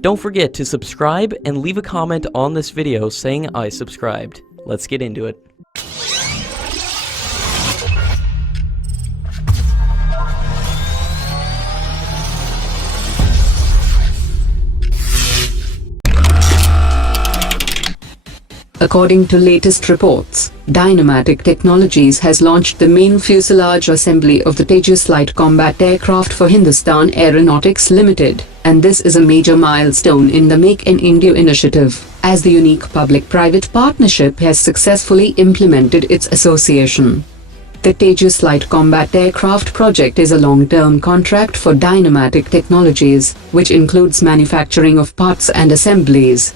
Don't forget to subscribe and leave a comment on this video saying I subscribed. Let's get into it. According to latest reports, Dynamatic Technologies has launched the main fuselage assembly of the Tejas light combat aircraft for Hindustan Aeronautics Limited, and this is a major milestone in the Make in India initiative, as the unique public-private partnership has successfully implemented its association. The Tejas light combat aircraft project is a long-term contract for Dynamatic Technologies, which includes manufacturing of parts and assemblies.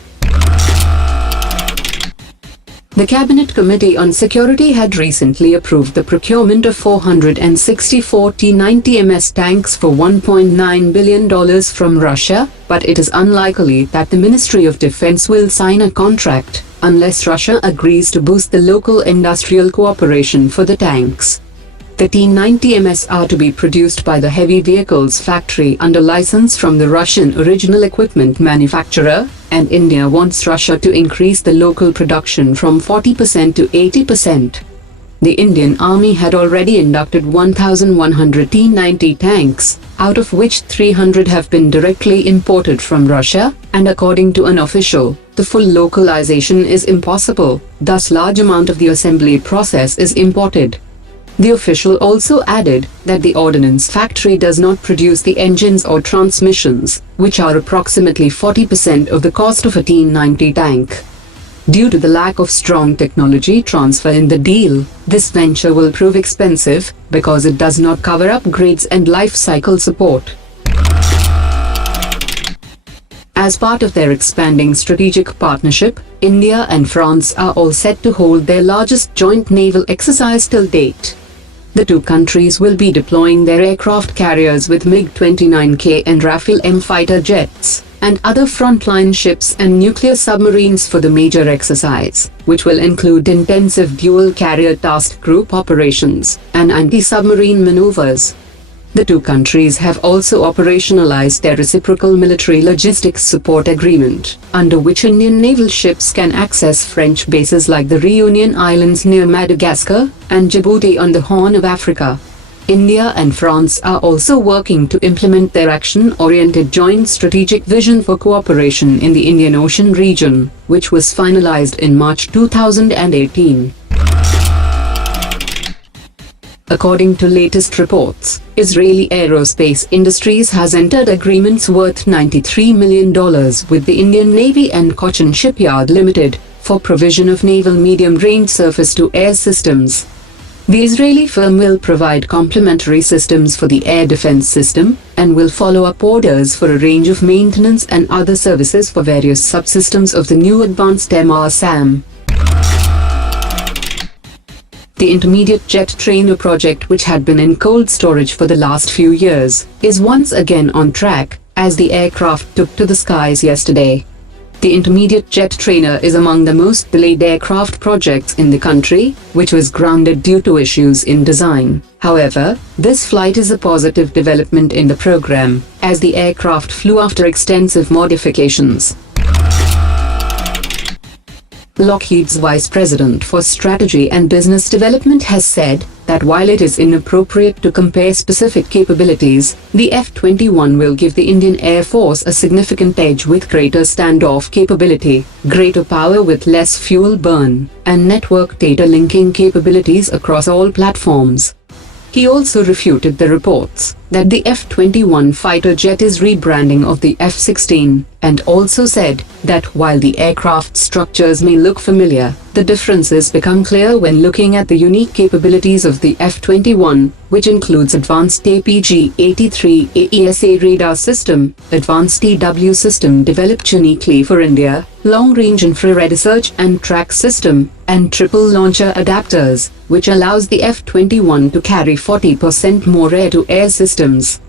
The Cabinet Committee on Security had recently approved the procurement of 464 T-90MS tanks for $1.9 billion from Russia, but it is unlikely that the Ministry of Defense will sign a contract unless Russia agrees to boost the local industrial cooperation for the tanks. The T-90MS are to be produced by the Heavy Vehicles Factory under license from the Russian original equipment manufacturer, and India wants Russia to increase the local production from 40% to 80%. The Indian Army had already inducted 1,100 T-90 tanks, out of which 300 have been directly imported from Russia, and according to an official, the full localization is impossible, thus large amount of the assembly process is imported. The official also added that the ordnance factory does not produce the engines or transmissions, which are approximately 40% of the cost of a T-90 tank. Due to the lack of strong technology transfer in the deal, this venture will prove expensive because it does not cover upgrades and life cycle support. As part of their expanding strategic partnership, India and France are all set to hold their largest joint naval exercise till date. The two countries will be deploying their aircraft carriers with Mig-29K and Rafale-M fighter jets, and other frontline ships and nuclear submarines for the major exercise, which will include intensive dual-carrier task group operations and anti-submarine maneuvers. The two countries have also operationalized their reciprocal military logistics support agreement, under which Indian naval ships can access French bases like the Reunion Islands near Madagascar and Djibouti on the Horn of Africa. India and France are also working to implement their action-oriented joint strategic vision for cooperation in the Indian Ocean region, which was finalized in March 2018. According to latest reports, Israeli Aerospace Industries has entered agreements worth $93 million with the Indian Navy and Cochin Shipyard Limited for provision of naval medium-range surface-to-air systems. The Israeli firm will provide complementary systems for the air defense system and will follow up orders for a range of maintenance and other services for various subsystems of the new advanced MRSAM. The Intermediate Jet Trainer project, which had been in cold storage for the last few years, is once again on track, as the aircraft took to the skies yesterday. The Intermediate Jet Trainer is among the most delayed aircraft projects in the country, which was grounded due to issues in design. However, this flight is a positive development in the program, as the aircraft flew after extensive modifications. Lockheed's Vice President for Strategy and Business Development has said that while it is inappropriate to compare specific capabilities, the F-21 will give the Indian Air Force a significant edge with greater standoff capability, greater power with less fuel burn, and network data linking capabilities across all platforms. He also refuted the reports that the F-21 fighter jet is rebranding of the F-16, and also said that while the aircraft structures may look familiar, the differences become clear when looking at the unique capabilities of the F-21, which includes advanced APG-83 AESA radar system, advanced EW system developed uniquely for India, long-range infrared search and track system, and triple launcher adapters, which allows the F-21 to carry 40% more air-to-air systems.